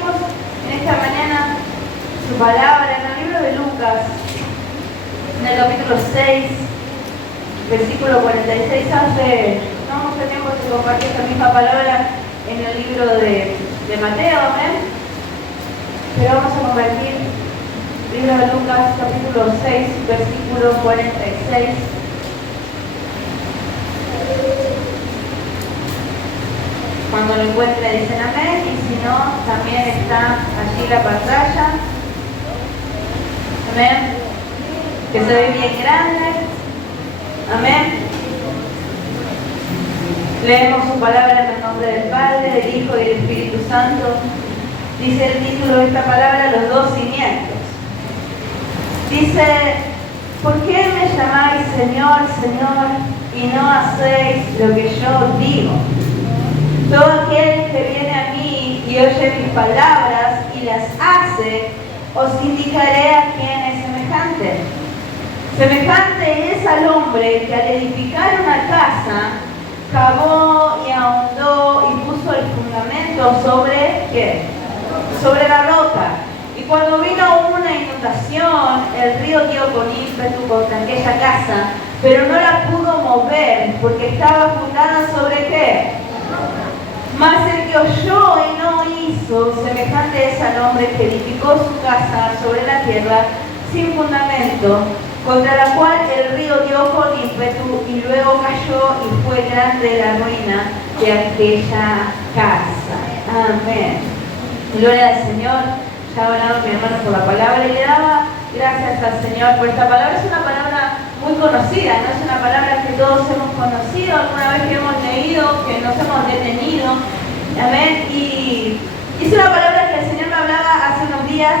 compartimos en esta mañana su palabra en el libro de Lucas, en el capítulo 6, versículo 46. Hace no mucho tiempo se compartió esta misma palabra en el libro de Mateo, amén. Pero vamos a compartir el libro de Lucas, capítulo 6, versículo 46. Cuando lo encuentre dicen amén, y si no, también está allí la pantalla. Amén. Que se ve bien grande. Amén. Leemos su palabra en el nombre del Padre, del Hijo y del Espíritu Santo. Dice el título de esta palabra, los dos cimientos. Dice, ¿por qué me llamáis Señor, Señor, y no hacéis lo que yo digo? Todo aquel que viene a mí y oye mis palabras y las hace, os indicaré a quién es semejante. Semejante es al hombre que al edificar una casa, cavó y ahondó y puso el fundamento sobre, ¿qué? Sobre la roca. Y cuando vino una inundación, el río dio con ímpetu contra aquella casa, pero no la pudo mover porque estaba fundada sobre ¿qué? Mas el que oyó y no hizo, semejante es al hombre que edificó su casa sobre la tierra sin fundamento, contra la cual el río dio con ímpetu y luego cayó y fue grande la ruina de aquella casa. Amén. Gloria al Señor. Ya ha hablado mi hermano por la palabra y le daba gracias al Señor por esta palabra. Es una palabra muy conocida, no es una palabra que todos hemos conocido, alguna vez que hemos leído, que nos hemos detenido. Amén. Y es una palabra que el Señor me hablaba hace unos días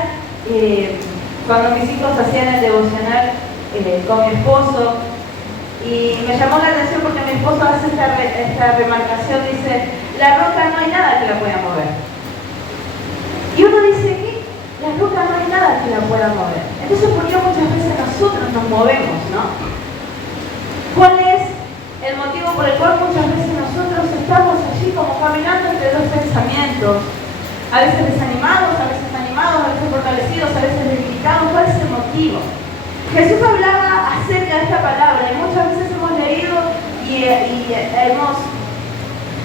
cuando mis hijos hacían el devocional con mi esposo, y me llamó la atención porque mi esposo hace esta remarcación, dice, la roca no hay nada que la pueda mover. Y uno dice, ¿qué? La roca no hay nada que la pueda mover. Entonces, ¿por qué muchas veces nosotros nos movemos, no? ¿Cuál es el motivo por el cual muchas veces nosotros estamos allí como caminando entre dos pensamientos? A veces desanimados, a veces animados, a veces fortalecidos, a veces debilitados. ¿Cuál es el motivo? Jesús hablaba acerca de esta palabra y muchas veces hemos leído y hemos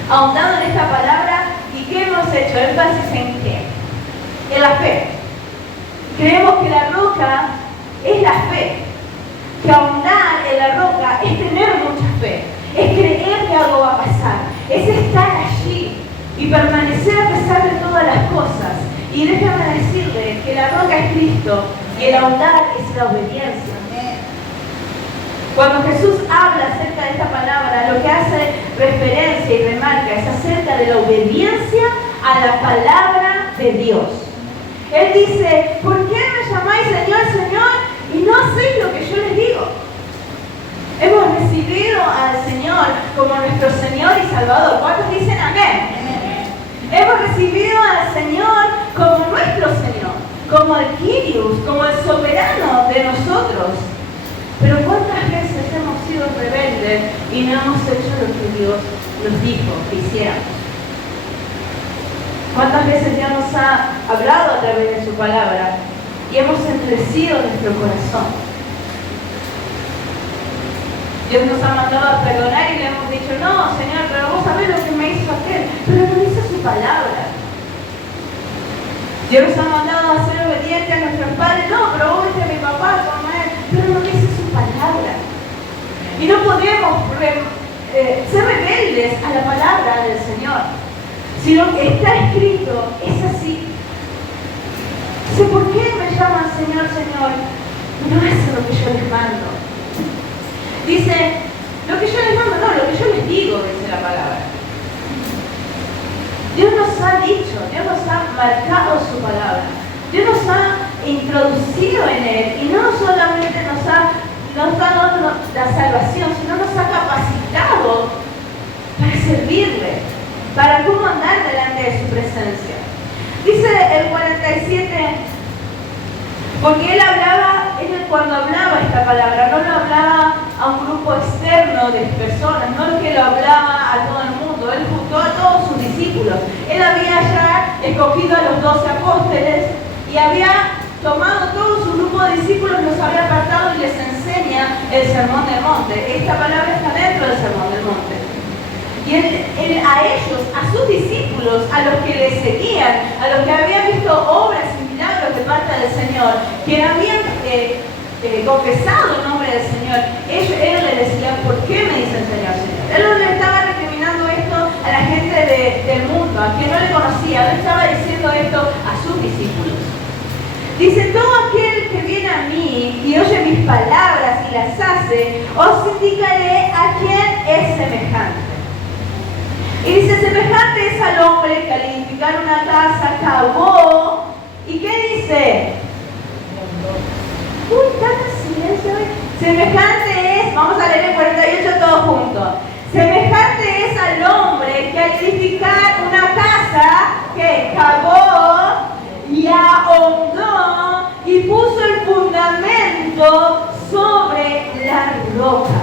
ahondado en esta palabra. ¿Y qué hemos hecho? ¿Énfasis en qué? En la fe. Creemos que la roca es la fe. Que ahondar en la roca es tener mucha fe. Es creer que algo va a pasar. Es estar allí y permanecer a pesar de todas las cosas. Y déjame decirle que la roca es Cristo y el ahondar es la obediencia. Cuando Jesús habla acerca de esta palabra, lo que hace referencia y remarca es acerca de la obediencia a la palabra de Dios. Él dice, ¿por qué me llamáis Señor, Señor, y no hacéis lo que yo les digo? Hemos recibido al Señor como nuestro Señor y Salvador. ¿Cuántos dicen amén? Hemos recibido al Señor como nuestro Señor, como el Kyrios, como el soberano de nosotros. Pero ¿cuántas veces hemos sido rebeldes y no hemos hecho lo que Dios nos dijo que hiciéramos? ¿Cuántas veces Dios nos ha hablado a través de su palabra y hemos endurecido nuestro corazón? Dios nos ha mandado a perdonar y le hemos dicho, no, Señor, pero vos sabés lo que me hizo aquel, pero no hizo su palabra. Dios nos ha mandado a ser obedientes a nuestros padres, no, pero vos viste a mi papá, a tu mamá, pero no hizo su palabra. Y no podemos ser rebeldes a la palabra del Señor, sino que está escrito, es así. Dice, ¿por qué me llaman Señor, Señor? Y no hacen lo que yo les mando. Dice, lo que yo les mando, no, lo que yo les digo, dice la palabra. Dios nos ha dicho, Dios nos ha marcado su palabra. Dios nos ha introducido en Él y no solamente nos ha dado la salvación, sino nos ha capacitado para servirle, para cómo andar delante de su presencia. Dice el 47, porque él cuando hablaba esta palabra, no lo hablaba a un grupo externo de personas, no es que lo hablaba a todo el mundo, él juntó a todos sus discípulos. Él había ya escogido a los 12 apóstoles y había tomado todo su grupo de discípulos, los había apartado y les enseña el Sermón del Monte. Esta palabra está dentro del Sermón del Monte. Y a ellos, a sus discípulos, a los que le seguían, a los que habían visto obras y milagros de parte del Señor, que habían confesado el nombre del Señor, ellos le decían: ¿por qué me dicen Señor, Señor? Él no le estaba recriminando esto a la gente del mundo, a quien no le conocía, él estaba diciendo esto a sus discípulos. Dice: todo aquel que viene a mí y oye mis palabras y las hace, os indicaré a quién es semejante. Y dice: semejante es al hombre que al edificar una casa cavó. ¿Y qué dice? Uy, tanto silencio. Semejante es, vamos a leer el 48 todos juntos. Semejante es al hombre que al edificar una casa que cavó y ahondó y puso el fundamento sobre la roca.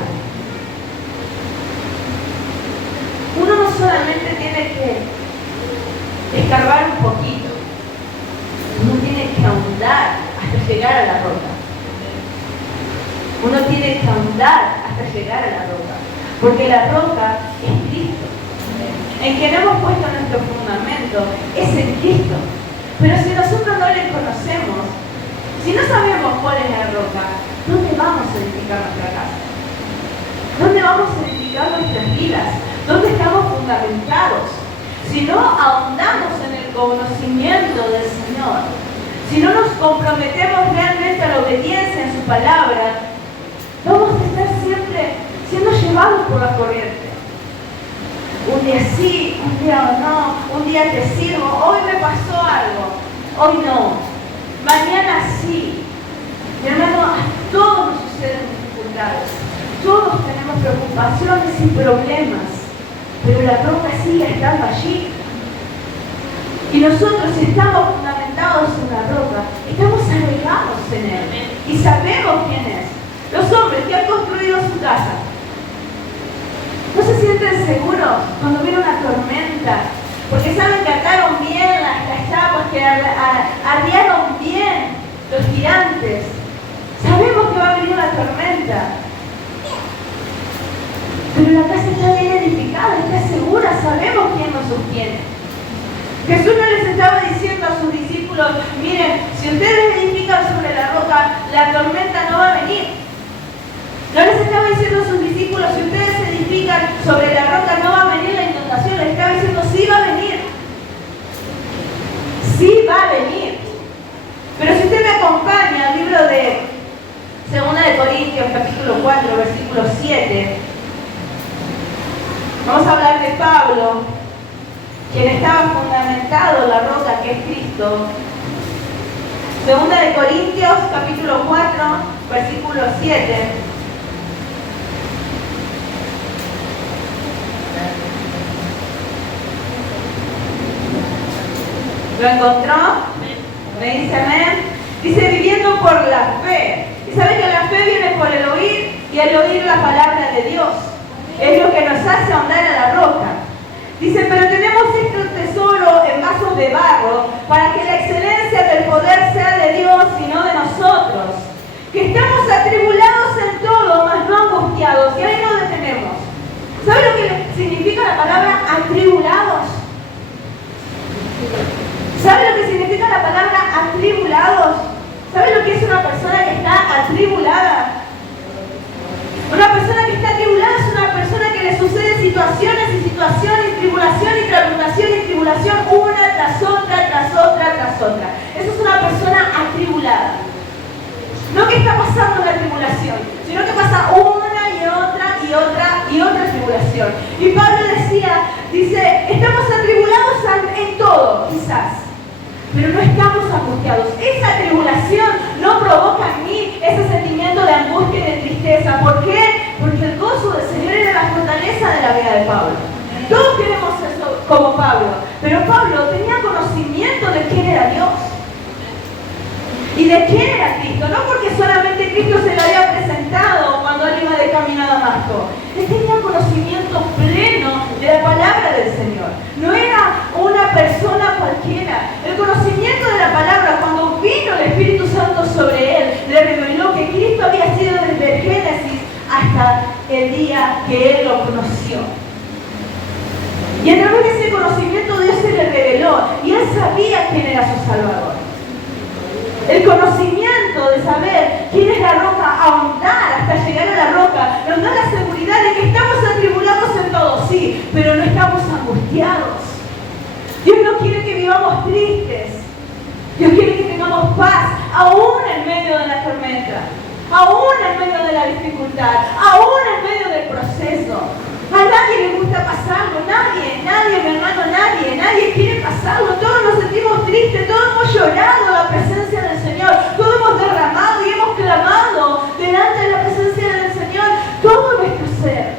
Uno no solamente tiene que escarbar un poquito, uno tiene que ahondar hasta llegar a la roca. Uno tiene que ahondar hasta llegar a la roca, porque la roca es Cristo. En quien hemos puesto nuestro fundamento es en Cristo. Pero si nosotros no le conocemos, si no sabemos cuál es la roca, ¿dónde vamos a edificar nuestra casa? ¿Dónde vamos a edificar nuestras vidas? ¿Dónde estamos fundamentados? Si no ahondamos en el conocimiento del Señor, si no nos comprometemos realmente a la obediencia en su palabra, vamos a estar siempre siendo llevados por la corriente. Un día sí, un día no, un día te sirvo, hoy me pasó algo, hoy no, mañana sí. Mi hermano, a todos nos suceden dificultades, todos tenemos preocupaciones y problemas, pero la roca sigue estando allí. Y nosotros, si estamos fundamentados en la roca, estamos arraigados en Él y sabemos quién es. Los hombres que han construido su casa, ¿no se sienten seguros cuando viene una tormenta? Porque saben que ataron bien las chapas, que arriaron bien los tirantes. Sabemos que va a venir una tormenta. Pero la casa está bien edificada, está segura, sabemos quién nos sostiene. Jesús no les estaba diciendo a sus discípulos: miren, si ustedes edifican sobre la roca, la tormenta no va a venir. No les estaba diciendo a sus discípulos: si ustedes edifican sobre la roca, no va a venir la inundación. Les estaba diciendo: sí va a venir. Sí va a venir. Pero si usted me acompaña al libro de 2 de Corintios, capítulo 4, versículo 7, vamos a hablar de Pablo, quien estaba fundamentado en la roca que es Cristo. 2 de Corintios, capítulo 4, versículo 7. ¿Lo encontró? ¿Me dice amén? Dice: viviendo por la fe. Y saben que la fe viene por el oír, y el oír la palabra de Dios. Es lo que nos hace ahondar a la roca. Dice: pero tenemos este tesoro en vasos de barro, para que la excelencia del poder sea de Dios y no de nosotros. Que estamos atribulados en todo, mas no angustiados. Y ahí nos detenemos. ¿Saben lo que significa la palabra atribulados? ¿Saben lo que significa la palabra atribulados? ¿Saben lo que es una persona que está atribulada? Una persona que está atribulada es una persona que le suceden situaciones y situaciones, y tribulación y tribulación, una tras otra, tras otra, tras otra. Eso es una persona atribulada. No que está pasando una tribulación, sino que pasa una y otra y otra y otra tribulación. Y Pablo dice, estamos atribulados en todo, quizás, pero no estamos angustiados. Esa tribulación no provoca en mí ese sentimiento de angustia y de tristeza. ¿Por qué? Porque el gozo del Señor era la fortaleza de la vida de Pablo. Todos queremos eso como Pablo, pero Pablo tenía conocimiento de quién era Dios y de quién era Cristo, no porque solamente Cristo se le había presentado cuando él iba de camino a Damasco. Él tenía conocimiento pleno de la palabra del Señor. No era una persona cualquiera. El conocimiento el día que Él lo conoció. Y a través de ese conocimiento Dios se le reveló y Él sabía quién era su Salvador. El conocimiento de saber quién es la roca, ahondar hasta llegar a la roca, nos da la seguridad de que estamos atribulados en todo, sí, pero no estamos angustiados. Dios no quiere que vivamos tristes. Dios quiere que tengamos paz, aún en medio de la tormenta, aún en medio de la dificultad, aún en medio del proceso. A nadie le gusta pasarlo, nadie, mi hermano, nadie quiere pasarlo. Todos nos sentimos tristes, todos hemos llorado en la presencia del Señor, todos hemos derramado y hemos clamado delante de la presencia del Señor, todo nuestro ser.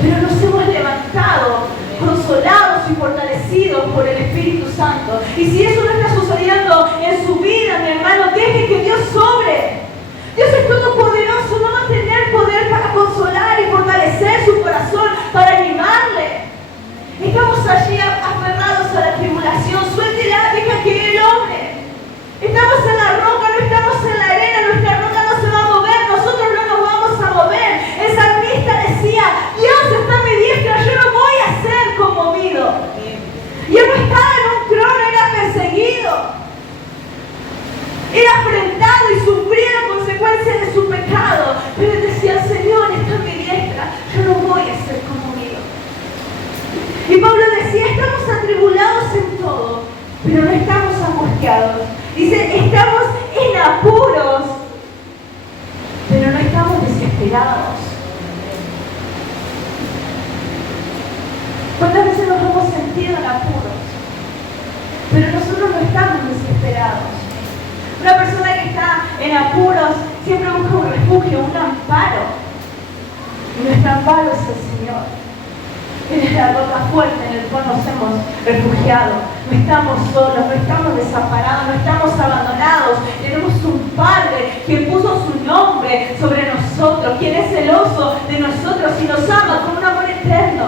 Pero nos hemos levantado, consolados y fortalecidos por el Espíritu Santo. Y si eso no está sucediendo en su vida, mi hermano, deje que Dios sobre. Dios es todopoderoso, no va a tener poder para consolar y fortalecer su corazón, para animarle. Estamos allí aferrados a la tribulación, suéltela, deja que Él obre. Estamos en la roca, no estamos en la arena, nuestra roca no se va a mover, nosotros no nos vamos a mover. El salmista decía, Dios está a mi diestra, yo no voy a ser conmovido. Y él no estaba en un trono, era perseguido. Era afrentado y sufría la consecuencia de su pecado. Pero él decía, el Señor está a mi diestra, yo no voy a ser conmovido. Y Pablo decía, estamos atribulados en todo, pero no estamos angustiados. Dice, estamos en apuros, pero no estamos desesperados. ¿Cuántas veces nos hemos sentido en apuros? Pero nosotros no estamos desesperados. Una persona que está en apuros siempre busca un refugio, un amparo. Y nuestro amparo es el Señor. Él es la roca fuerte en el cual nos hemos refugiado. No estamos solos, no estamos desamparados, no estamos abandonados. Tenemos un Padre que puso su nombre sobre nosotros, quien es celoso de nosotros y nos ama con un amor eterno.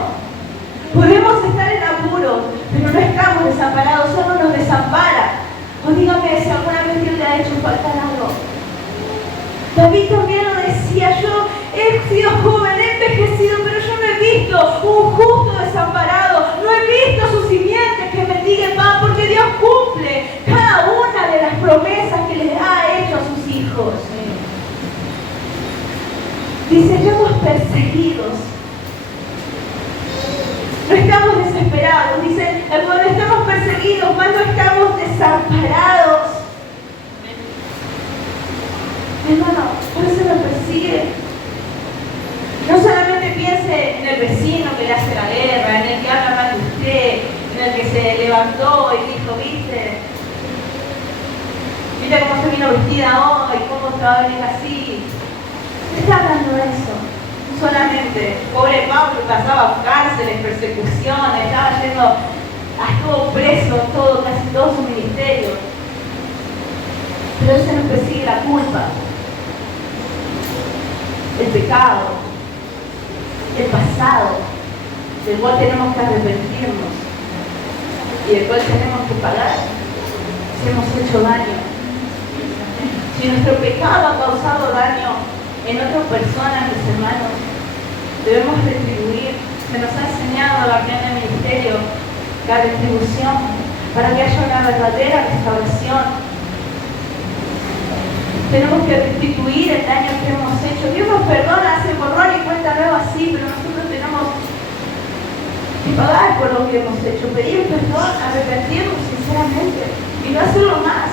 Podemos estar en apuros, pero no estamos desamparados, Él no nos desampara. O dígame si alguna vez Dios le ha hecho falta algo. David también lo decía, yo he sido joven, he envejecido, pero yo no he visto un justo desamparado, no he visto su simiente que mendigue pan, porque Dios cumple cada una de las promesas que les ha hecho a sus hijos. Dice, estamos perseguidos. No estamos desesperados, dice, cuando estamos perseguidos, más no estamos desamparados. Hermano, por eso nos persigue. No solamente piense en el vecino que le hace la guerra, en el que habla mal de usted, en el que se levantó y dijo, ¿viste cómo se vino vestida hoy? ¿Cómo se va a venir así? No está hablando de eso. Solamente, pobre Pablo pasaba cárceles, persecuciones, estaba yendo, estuvo preso casi todo su ministerio. Pero eso nos persigue la culpa, el pecado, el pasado, del cual tenemos que arrepentirnos y del cual tenemos que pagar si hemos hecho daño. Si nuestro pecado ha causado daño en otras personas, mis hermanos, debemos retribuir. Se nos ha enseñado la reunión del ministerio la retribución para que haya una verdadera restauración. Tenemos que restituir el daño que hemos hecho. Dios nos perdona, hace borrón y cuenta nueva, sí, pero nosotros tenemos que pagar por lo que hemos hecho, pedir perdón, arrepentirnos sinceramente y no hacerlo más.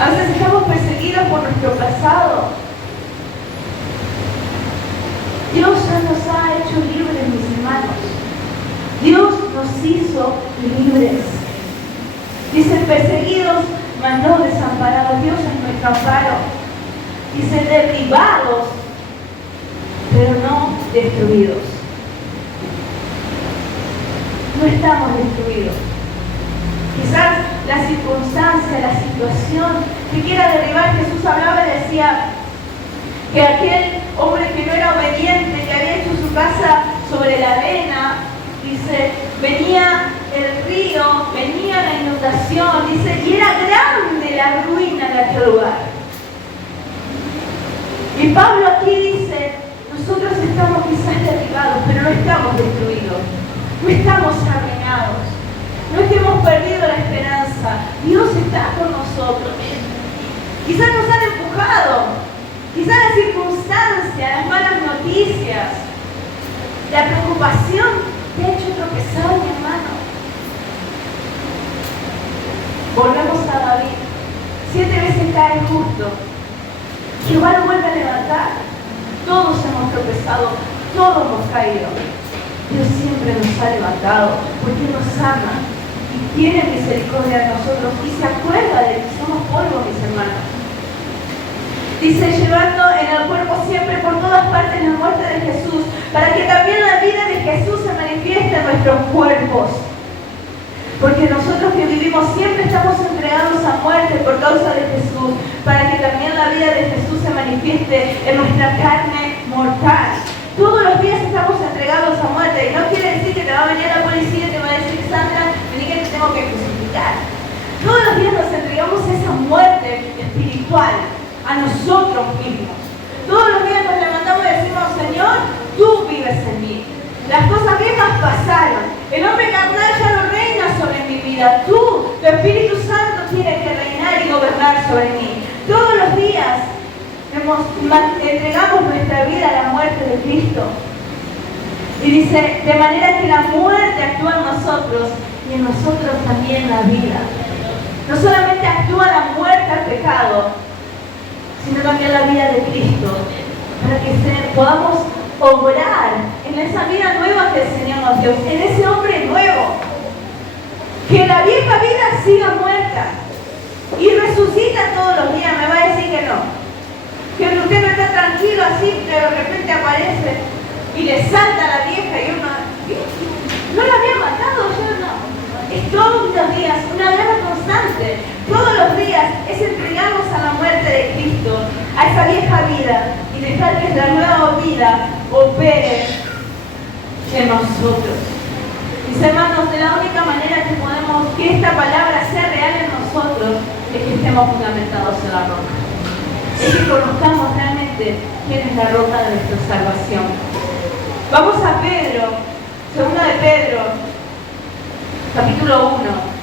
A veces estamos perseguidos por nuestro pasado. Dios ya nos ha hecho libres, mis hermanos. Dios nos hizo libres. Dicen perseguidos, mas no desamparados. Dios es nuestro amparo. Dice derribados, pero no destruidos. No estamos destruidos. Quizás la circunstancia, la situación que quiera derribar, Jesús hablaba y decía que aquel hombre que no era obediente, que había hecho su casa sobre la arena, dice, venía el río, venía la inundación, dice, y era grande la ruina de aquel lugar. Y Pablo aquí dice nosotros estamos quizás derribados, pero no estamos destruidos, no estamos arruinados, no es que hemos perdido la esperanza. Dios está con nosotros. Quizás nos han empujado, quizás las circunstancias, las malas noticias, la preocupación te ha hecho tropezar, mi hermano. Volvemos a David. 7 veces cae el justo. Jehová lo vuelve a levantar. Todos hemos tropezado, todos hemos caído. Dios siempre nos ha levantado porque nos ama y tiene misericordia de nosotros y se acuerda de que somos polvo, mis hermanos. Dice, llevando en el cuerpo siempre por todas partes la muerte de Jesús, para que también la vida de Jesús se manifieste en nuestros cuerpos. Porque nosotros que vivimos siempre estamos entregados a muerte por causa de Jesús, para que también la vida de Jesús se manifieste en nuestra carne mortal. Todos los días estamos entregados a muerte, y no quiere decir que te va a venir la policía y te va a decir, Sandra, vení que te tengo que crucificar. Todos los días nos entregamos a esa muerte espiritual, a nosotros mismos. Todos los días nos levantamos y decimos, Señor, tú vives en mí. Las cosas viejas pasaron. El hombre carnal ya no reina sobre mi vida. Tú, tu Espíritu Santo, tiene que reinar y gobernar sobre mí. Todos los días entregamos nuestra vida a la muerte de Cristo. Y dice, de manera que la muerte actúa en nosotros y en nosotros también la vida. No solamente actúa la muerte al pecado, sino también la vida de Cristo, para que podamos obrar en esa vida nueva que el Señor nos dio, en ese hombre nuevo, que la vieja vida siga muerta y resucita todos los días. Me va a decir que no, que usted no está tranquilo así, que de repente aparece y le salta a la vieja y uno, no la había matado, yo no. Es todos los días, una guerra constante. Todos los días es entregarnos a la muerte de Cristo, a esa vieja vida, y dejar que la nueva vida opere en nosotros. Mis hermanos, de la única manera que podemos que esta palabra sea real en nosotros es que estemos fundamentados en la roca. Es que conozcamos realmente quién es la roca de nuestra salvación. Vamos a Pedro, segunda de Pedro, capítulo 1.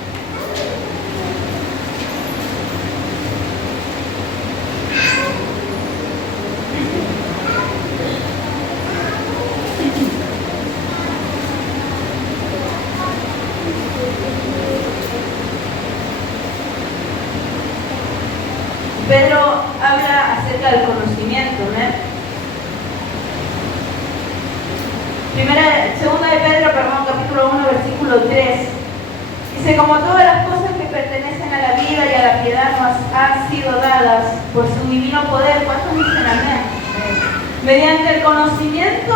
Pedro habla acerca del conocimiento, ¿no? Segunda de Pedro, capítulo 1, versículo 3. Dice, como todas las cosas que pertenecen a la vida y a la piedad nos han sido dadas por su divino poder. ¿Cuántos dicen amén? Mediante el conocimiento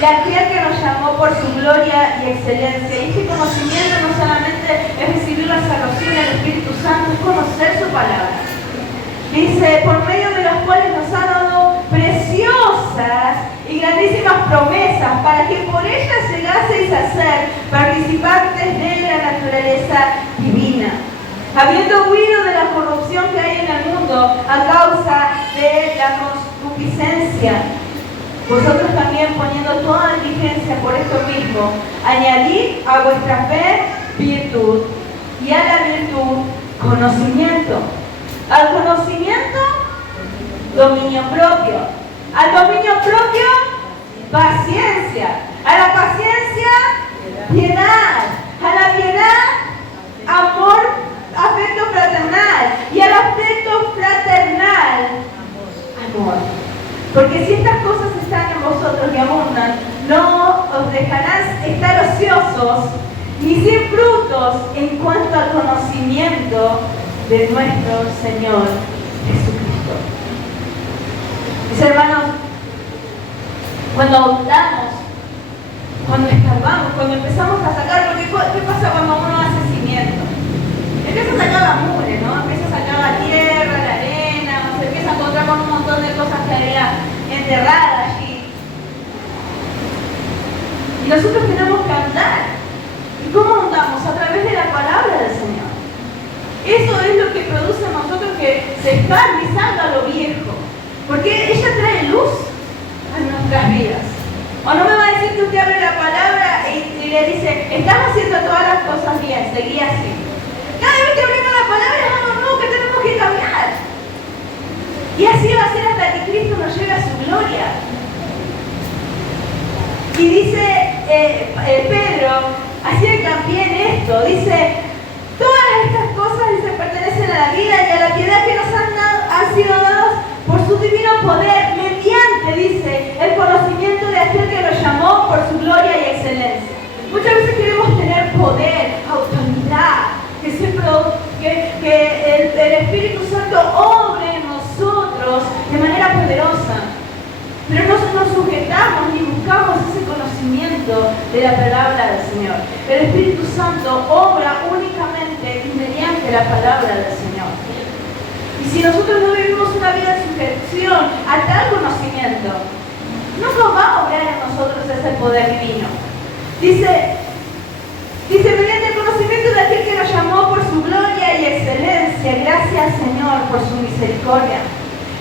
de aquel que nos llamó por su gloria y excelencia. Y este conocimiento no solamente es recibir la salvación del Espíritu Santo, es conocer su palabra. Dice, por medio de las cuales nos ha dado preciosas y grandísimas promesas, para que por ellas llegaseis a ser participantes de la naturaleza divina, habiendo huido de la corrupción que hay en el mundo a causa de la concupiscencia. Vosotros también, poniendo toda diligencia por esto mismo, añadid a vuestra fe virtud, y a la virtud conocimiento. Al conocimiento, dominio propio. Al dominio propio, paciencia. A la paciencia, piedad. A la piedad, amor, afecto fraternal. Y al afecto fraternal, amor. Porque si estas cosas están en vosotros y abundan, no os dejarán estar ociosos ni sin frutos en cuanto al conocimiento de nuestro Señor Jesucristo. Mis hermanos, cuando optamos, cuando escarbamos, cuando empezamos a sacar, porque ¿qué pasa cuando uno hace cimiento? Empieza a sacar la mugre, ¿no? Empieza a sacar la tierra, la arena, se empieza a encontrar con un montón de cosas que había enterradas allí. Y nosotros tenemos que andar. ¿Y cómo andamos? A través de la palabra del Señor. Eso es lo que produce en nosotros que se escarbe y salga lo viejo. Porque ella trae luz a nuestra nuestras vidas. O no me va a decir que usted abre la palabra y le dice, estás haciendo todas las cosas bien, seguí así. Cada vez que abrimos la palabra es algo nuevo que tenemos que cambiar. Y así va a ser hasta que Cristo nos lleve a su gloria. Y dice Pedro, hacía hincapié en esto, dice, todas estas cosas dice, pertenecen a la vida y a la piedad que nos han sido dadas por su divino poder, mediante, dice, el conocimiento de aquel que nos llamó por su gloria y excelencia. Muchas veces queremos tener poder, autoridad, que el Espíritu Santo obre en nosotros de manera poderosa. Pero no nos sujetamos ni buscamos ese conocimiento de la palabra del Señor. El Espíritu Santo obra únicamente y mediante la palabra del Señor. Y si nosotros no vivimos una vida de sujeción a tal conocimiento, nunca va a obrar en nosotros ese poder divino. Dice, mediante el conocimiento de aquel que nos llamó por su gloria y excelencia, gracias Señor por su misericordia.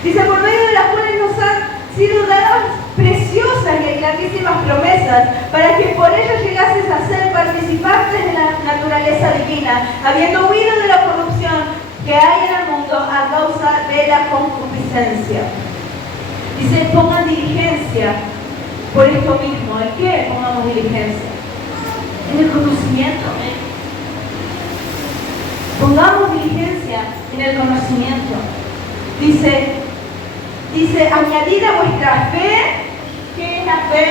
Dice, por medio de las cuales nos han sido dadas preciosas y grandísimas promesas, para que por ellas llegases a ser participantes de la naturaleza divina, habiendo huido de la corrupción que hay en el mundo a causa de la concupiscencia. Dice, pongan diligencia por esto mismo. ¿En qué pongamos diligencia? En el conocimiento. Pongamos diligencia en el conocimiento. Dice, añadid a vuestra fe. ¿Qué es la fe?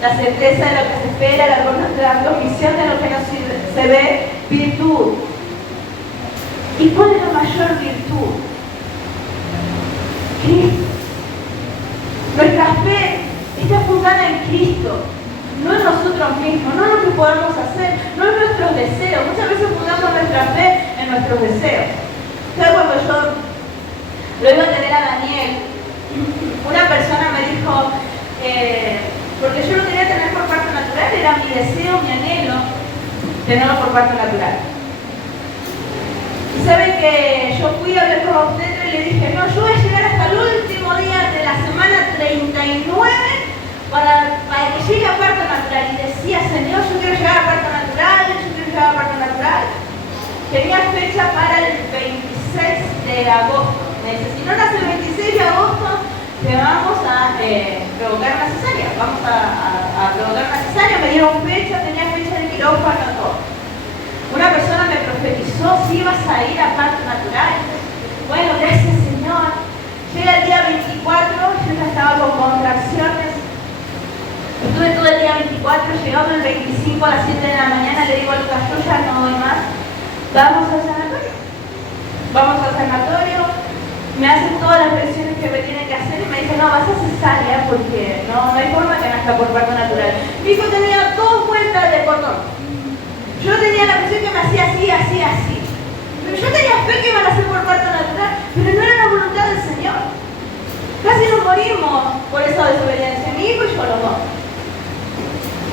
La certeza de lo que se espera, la convicción de lo que no se ve, virtud. ¿Y cuál es la mayor virtud? Cristo. Nuestra fe está fundada en Cristo, no en nosotros mismos, no en lo que podamos hacer, no en nuestros deseos. Muchas veces fundamos nuestra fe en nuestros deseos. ¿Sabes? Cuando yo lo iba a tener a Daniel, una persona me dijo, porque yo lo quería tener por parto natural, era mi deseo, mi anhelo, tenerlo por parto natural. Y saben que yo fui a hablar con obstetra y le dije, no, yo voy a llegar hasta el último día de la semana 39 para que llegue a parto natural. Y decía, Señor, yo quiero llegar a parto natural, yo quiero llegar a parto natural. Tenía fecha para el 26 de agosto. Me dice, si no nace el 26 de agosto, te vamos a provocar una cesárea. Vamos a provocar una cesárea. Me dieron fecha, tenía fecha de quirófano, todo. Una persona me profetizó si ibas a ir a parto natural. Bueno, gracias Señor. Llega el día 24, yo ya estaba con contracciones. Estuve todo el día 24, llegando el 25 a las 7 de la mañana, le digo a Lucas, yo ya no doy más. Vamos al sanatorio. Vamos al sanatorio, me hacen todas las presiones que me tienen que hacer y me dicen, no, vas a cesárea porque no hay forma que nazca por parto natural. Mi hijo tenía 2 vueltas de cordón. Yo tenía la presión que me hacía así. Pero yo tenía fe que iban a ser por parto natural, pero no era la voluntad del Señor. Casi nos morimos por esa desobediencia, mi hijo y yo los dos.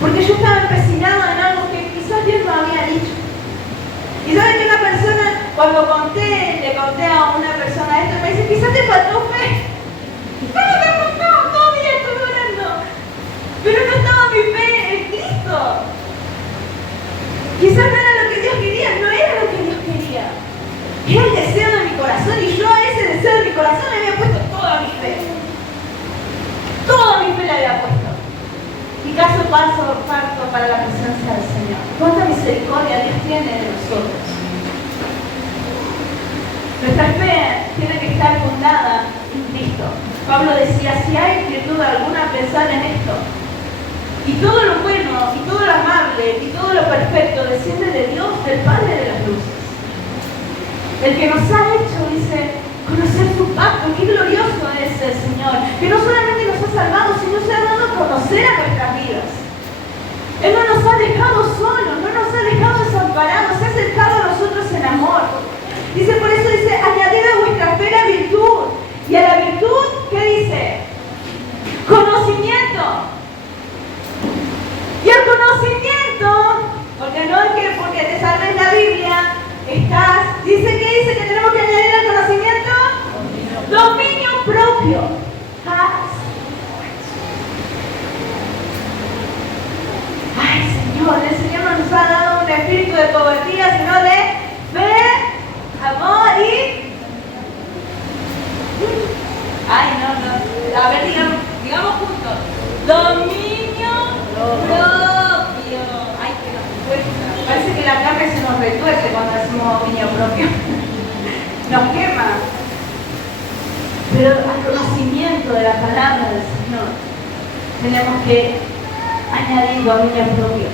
Porque yo estaba empecinado en algo que quizás Dios no había dicho. Y saben que una persona, cuando le conté a una persona esto, me dice, quizás te faltó fe. ¿Cómo me faltó? Todavía estoy orando. Pero no estaba mi fe en Cristo. Quizás no era lo que Dios quería, no era lo que Dios quería. Era el deseo de mi corazón y yo a ese deseo de mi corazón le había puesto toda mi fe. Toda mi fe le había puesto. Y caso parto para la presencia del Señor. ¿Cuánta misericordia Dios tiene de nosotros? Nuestra fe tiene que estar fundada en Cristo. Pablo decía, si hay virtud alguna, pensar en esto. Y todo lo bueno, y todo lo amable, y todo lo perfecto desciende de Dios, del Padre de las luces. El que nos ha hecho, dice, conocer su pacto. Qué glorioso es el Señor, que no solamente nos ha salvado, sino se ha dado a conocer a nuestras vidas. Él no nos ha dejado solos, no nos ha dejado desamparados, se ha acercado a nosotros en amor. Dice, por eso dice, añadid a vuestra fe la virtud. Y a la virtud, ¿qué dice? Conocimiento. Y el conocimiento, porque no es que porque te sabes la Biblia, dice que tenemos que añadir al conocimiento dominio propio. propio nos quema. Pero al conocimiento de la palabra del Señor tenemos que añadir dominio propio,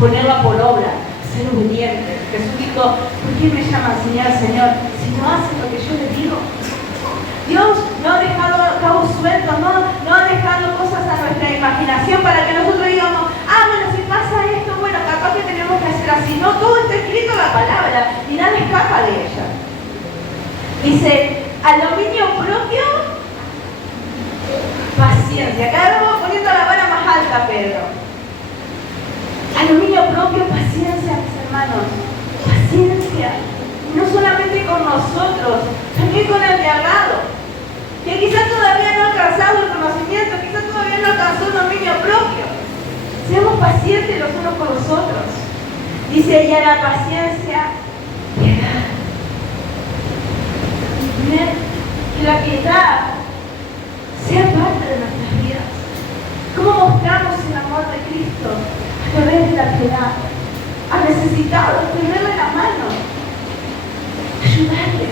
ponerla por obra, ser obediente. Jesús dijo, ¿por qué me llaman Señor, Señor? Si no hacen lo que yo les digo. Dios no ha dejado cabos sueltos, no ha dejado cosas a nuestra imaginación para que nosotros digamos, bueno, si pasa esto, bueno, capaz que tenemos que hacer así. No, todo está escrito en la palabra y nada escapa de ella. Dice, al dominio propio, paciencia. Cada vez vamos poniendo la vara más alta, Pedro. Al dominio propio, paciencia, mis hermanos. Paciencia. No solamente con nosotros, también con el de al lado. Que quizás todavía no ha alcanzado el conocimiento, quizás todavía no alcanzó el dominio propio. Seamos pacientes los unos con los otros. Dice, y a la paciencia, piedad. Que la piedad sea parte de nuestras vidas. ¿Cómo mostramos el amor de Cristo? A través de la piedad. Al necesitado, tenerle la mano, ayudarle,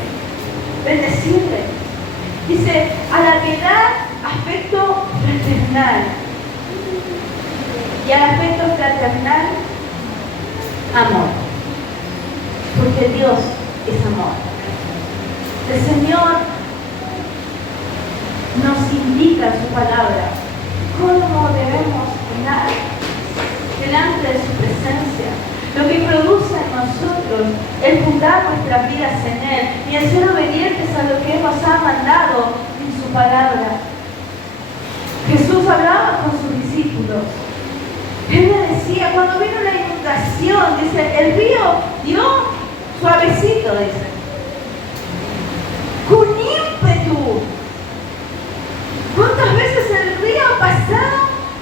bendecirle. Dice, a la piedad, afecto fraternal. Y al afecto fraternal, amor. Porque Dios es amor. El Señor nos indica en su palabra cómo debemos andar delante de su presencia, lo que produce en nosotros el fundar nuestras vidas en Él y el ser obedientes a lo que Él nos ha mandado en su palabra. Jesús hablaba con sus discípulos. Él le decía, cuando vino la inundación, dice, el río dio suavecito, dice, con ímpetu. ¿Cuántas veces el río ha pasado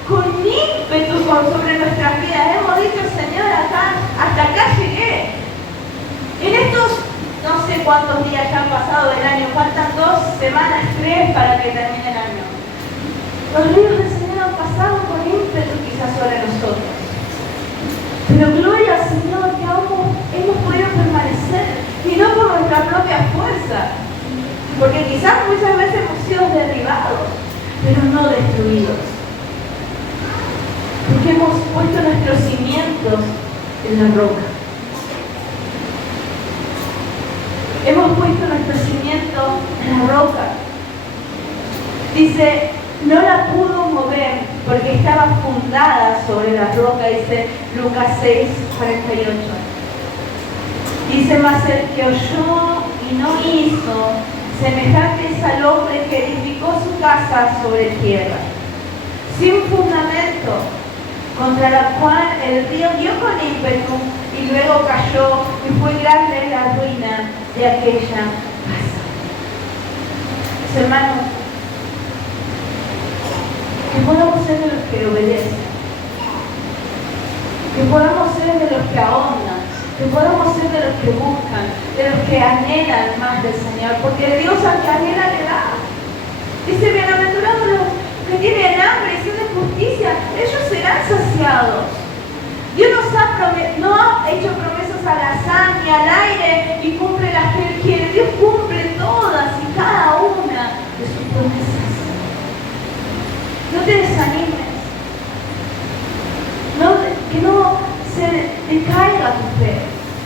con ímpetu sobre nuestras vidas? Hemos dicho, Señor, hasta acá llegué. En estos, no sé cuántos días ya han pasado del año, faltan 2 semanas, 3 para que termine el año. Los ríos del Señor han pasado con ímpetu quizás sobre nosotros. Pero gloria al Señor que aún hemos podido permanecer, y no por nuestra propia fuerza, porque quizás muchas veces hemos sido derribados, pero no destruidos. Porque hemos puesto nuestros cimientos en la roca. Hemos puesto nuestro cimiento en la roca. Dice, no la pudo mover porque estaba fundada sobre la roca, dice Lucas 6:48. Dice, mas el que oyó y no hizo, semejante es al hombre que edificó su casa sobre tierra, sin fundamento, contra la cual el río dio con ímpetu y luego cayó, y fue grande la ruina de aquella casa. Mis hermanos, que podamos ser de los que obedecen, que podamos ser de los que ahondan, que podamos ser de los que buscan, de los que anhelan más del Señor, porque Dios al que anhela le da. Dice, bienaventurados los que tienen hambre y sed de justicia, ellos serán saciados. Dios no ha hecho promesas al azar ni al aire y cumple las que Él quiere. Dios cumple todas y cada una de sus promesas. No te desanimes. Que no se decaiga tu fe.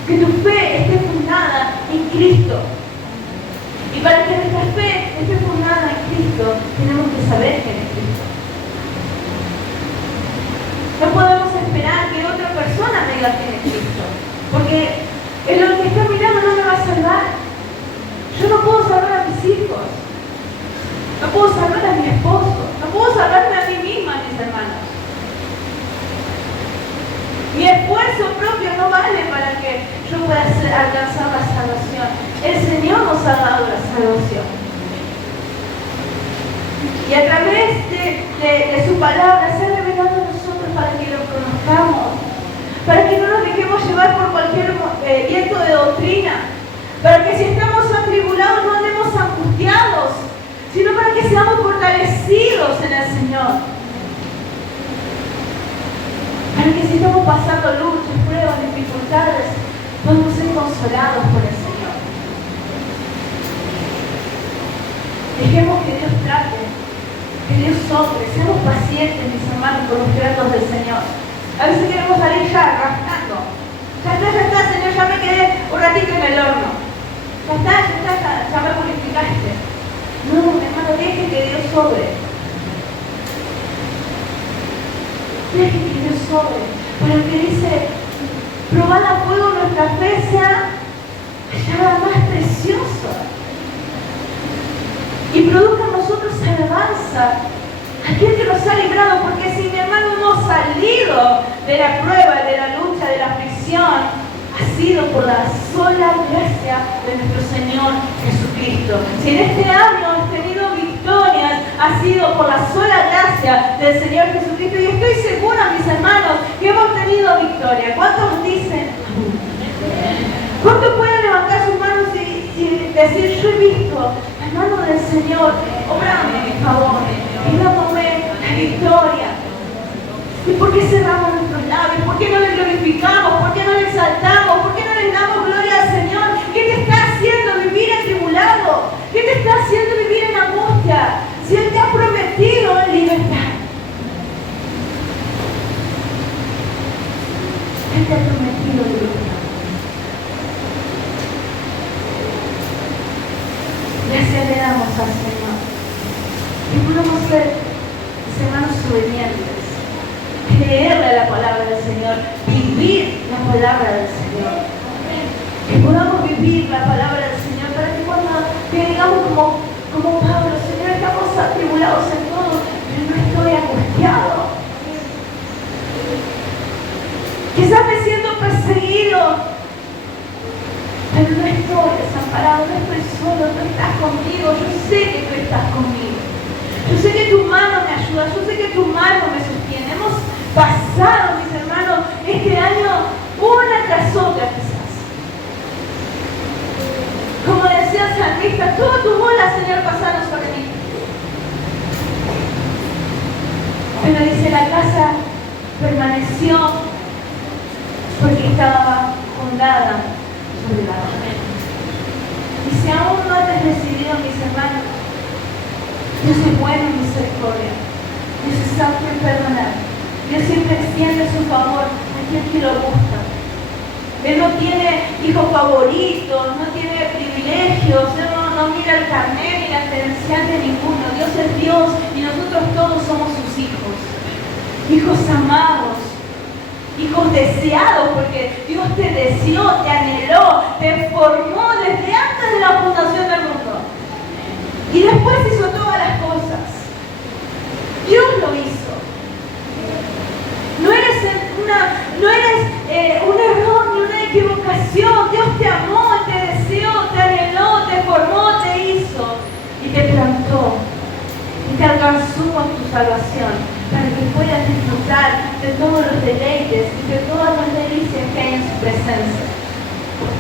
Que tu fe esté fundada en Cristo. Y para que nuestra fe esté fundada en Cristo, tenemos que saber quién es Cristo. No podemos esperar que otra persona me diga quién es Cristo, porque el que está mirando no me va a salvar. Yo no puedo salvar a mis hijos, no puedo salvar a mi esposo, no puedo salvarme a mí misma, mis hermanos. Mi esfuerzo propio no vale para que yo pueda alcanzar la salvación. El Señor nos ha dado la salvación. Y a través de su palabra se ha revelado a nosotros para que lo conozcamos, para que no nos dejemos llevar por cualquier viento de doctrina, para que si estamos atribulados no andemos angustiados, sino para que seamos fortalecidos en el Señor. Para que si estamos pasando luchas, pruebas, dificultades, podamos ser consolados por el Señor. Dejemos que Dios trate, que Dios sobre. Seamos pacientes, mis hermanos, con los tratos del Señor. A veces queremos salir ya, rascando. Ya está, Señor, ya me quedé un ratito en el horno. Ya me purificaste. No, mi hermano, deje que Dios sobre. Deje que Dios sobre. Pero el que dice, probad a fuego nuestra fe sea hallada más preciosa. Y produzca en nosotros alabanza. Aquel que nos ha librado, porque si mi hermano hemos salido de la prueba, de la lucha, de la aflicción, ha sido por la sola gracia de nuestro Señor Jesucristo. Si en este año hemos tenido victorias, ha sido por la sola gracia del Señor Jesucristo. Y estoy segura, mis hermanos, que hemos tenido victoria. ¿Cuántos dicen? ¿Cuántos pueden levantar sus manos y decir, yo he visto la mano del Señor obrando a mi favor y dándome la victoria? ¿Y por qué cerramos nuestros labios? ¿Por qué no le glorificamos? ¿Por qué no le exaltamos? ¿Por qué no le damos gloria al Señor? ¿Qué te está haciendo vivir atribulado? ¿Qué te está haciendo vivir en angustia? Si Él te ha prometido libertad. Él te ha prometido libertad. Gracias le damos al Señor. Que podamos ser hermanos obedientes, creerle a la palabra del Señor, vivir la palabra del Señor. Que podamos vivir la palabra del Señor para que cuando digamos como Pablo, Señor, estamos atribulados en todo, pero no estoy angustiado. Quizás me siento perseguido, pero no estoy desamparado, no estoy solo, tú estás conmigo, yo sé que tú estás conmigo. Yo sé que tu mano me ayuda, yo sé que tu mano me sostiene. Hemos pasado, mis hermanos, este año una tras otra quizás. Como decía el salmista, todas tus bolas, Señor, pasaron sobre mí. Pero dice, la casa permaneció porque estaba fundada sobre la roca. Y si aún no has decidido, mis hermanos, Dios es bueno en misericordia. Dios es santo en perdonar. Dios siempre extiende su favor a quien que lo busca. Él no tiene hijos favoritos, no tiene privilegios, Él no mira el carnet ni la credencial de ninguno. Dios es Dios y nosotros todos somos sus hijos. Hijos amados, hijos deseados, porque Dios te deseó, te anheló, te formó desde antes de la fundación del mundo. Y después hizo todas las cosas. Dios lo hizo. No eres un error ni una equivocación. Dios te amó, te deseó, te anheló, te formó, te hizo y te plantó y te alcanzó con tu salvación para que puedas disfrutar de todos los deleites y de todas las delicias que hay en su presencia.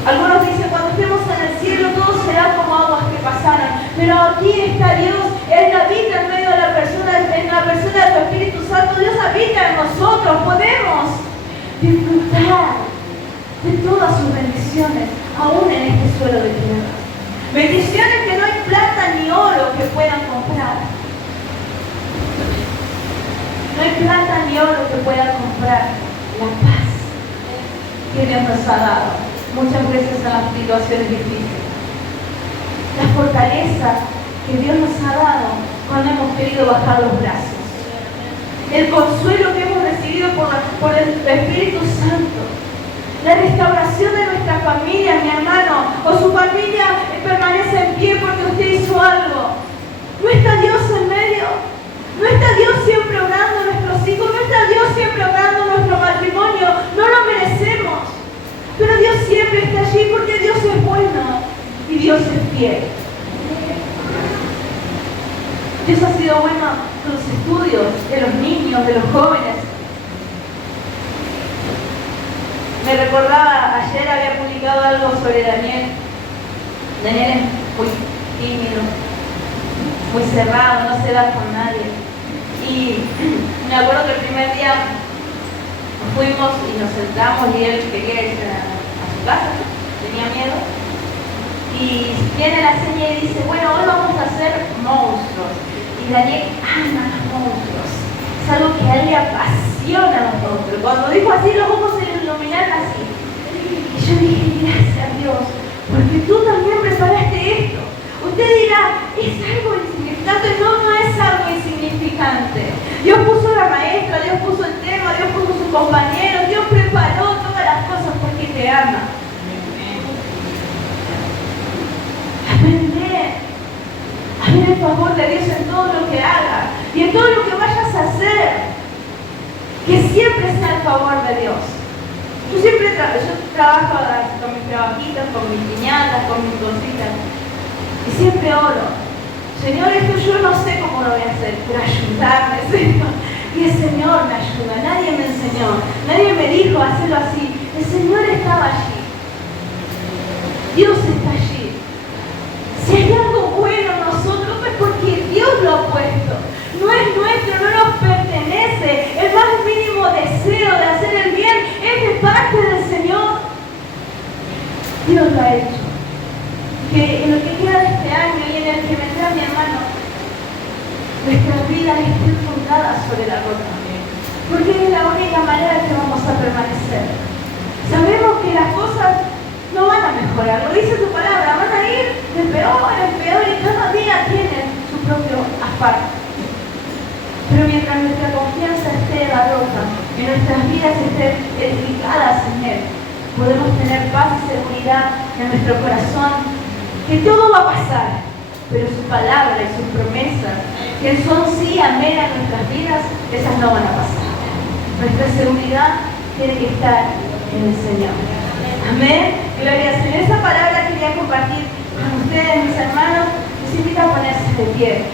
Algunos dicen, cuando estemos en el cielo todo será como aguas que pasaron, pero aquí está Dios, Él habita en medio de la persona, en la persona de tu Espíritu Santo. Dios habita en nosotros, podemos disfrutar de todas sus bendiciones, aún en este suelo de tierra. Bendiciones que no hay plata ni oro que puedan comprar. No hay plata ni oro que pueda comprar la paz que Dios nos ha dado muchas veces en las situaciones difíciles. La fortaleza que Dios nos ha dado cuando hemos querido bajar los brazos. El consuelo que hemos recibido por el Espíritu Santo. La restauración de nuestra familia, mi hermano, o su familia permanece en pie porque usted hizo algo. ¿No está Dios en medio? ¿No está Dios siempre obrando a nuestros hijos? ¿No está Dios siempre obrando a nuestro matrimonio? No lo merecemos. Pero Dios siempre está allí porque Dios es bueno y Dios es fiel. Dios ha sido bueno con los estudios de los niños, de los jóvenes. Me recordaba, ayer había publicado algo sobre Daniel. Daniel es muy tímido, muy cerrado, no se da con nadie. Y me acuerdo que el primer día fuimos y nos sentamos y él quería irse a su casa, tenía miedo. Y viene la seña y dice, bueno, hoy vamos a hacer monstruos. Y Daniel ama los monstruos. Es algo que a él le apasiona a los monstruos. Cuando dijo así, los ojos se le iluminaron así. Y yo dije, gracias Dios, porque tú también preparaste esto. Usted dirá, es algo insignificante. No, no es algo insignificante. Dios puso la maestra, Dios puso el tema, Dios puso su compañero, Dios preparó todas las cosas porque te ama. Aprender a ver el favor de Dios en todo lo que hagas y en todo lo que vayas a hacer. Que siempre sea el favor de Dios. Yo trabajo con mis trabajitos, con mis piñatas, con mis cositas. Y siempre oro. Señor, esto yo no sé cómo lo voy a hacer, pero ayudarme, Señor. Y el Señor me ayuda. Nadie me enseñó. Nadie me dijo hacerlo así. El Señor estaba allí. Dios está allí. Si hay algo bueno en nosotros es porque Dios lo ha puesto. No es nuestro, no nos pertenece. El más mínimo deseo de hacer el bien es de parte del Señor. Dios lo ha hecho. Que en lo que queda de este año y en el que vendrá mi hermano, nuestras vidas estén fundadas sobre la roca. Porque es la única manera que vamos a permanecer. Sabemos que las cosas no van a mejorar, lo dice su palabra, van a ir de peor en peor y cada día tienen su propio afán. Pero mientras nuestra confianza esté en la roca, que nuestras vidas estén edificadas en Él, podemos tener paz y seguridad en nuestro corazón, que todo va a pasar, pero su palabra y sus promesas, que son sí, amén a nuestras vidas, esas no van a pasar. Nuestra seguridad tiene que estar en el Señor. Amén. Gloria al Señor. Esa palabra quería compartir con ustedes, mis hermanos. Les invito a ponerse de pie.